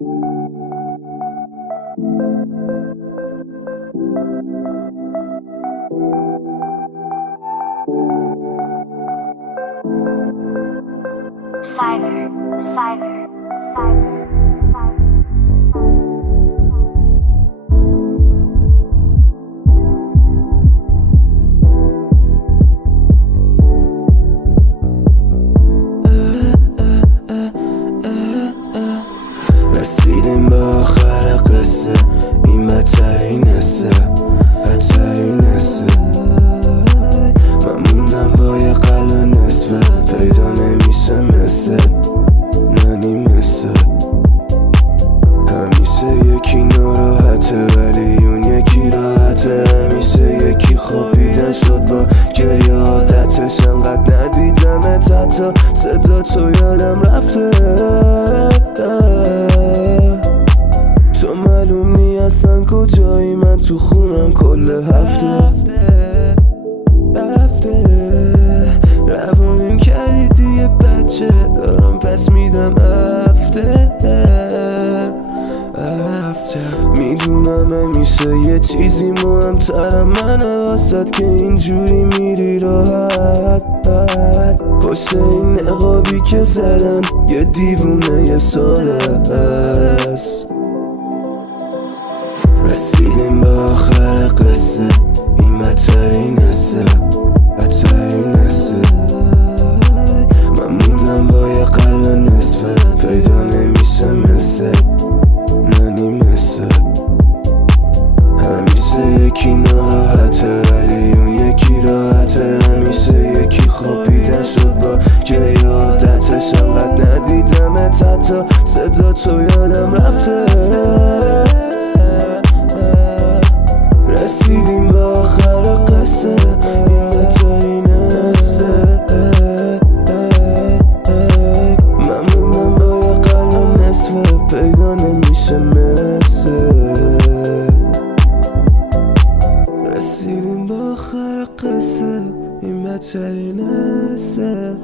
Cyber. رسیدیم به آخر قصه، این بدترین حسه، بدترین حسه. من موندم با یه قلب نصفه، پیدا نمیشه مثل نمیشه. همیشه یکی ناراحته ولی اون یکی راحته. همیشه یکی خوابیدن شد با گریه عادتش. انقدر ندیدمت حتی صدا تو یادم رفته. تو معلوم نی اصلا کجایی، من تو خونم کل هفته. روانیم کردی دیگه بچه دارم پس میدم هفته. میدونم همیشه یه چیزی مهمترم منه واسد که اینجوری میری راحت. پشت این نقابی که زدن یه دیوونه یه ساله هست. رسیدیم به آخر قصه، این بدترین حسه، بدترین حسه. من موندم با یه قلب نصفه، پیدا نمیشه مثل نمیشه. همیشه یکی ناراحته ولی اون یکی راحته. همیشه یکی خوابیدن شد با گریه عادتش. انقدر ندیدمت حتی صدا تو یادم رفته. رسیدیم به آخر قصه، این بدترین حسه. من موندم با یه قلب نصفه، پیدا نمیشه مثل. رسیدیم به آخر قصه، این بدترین حسه.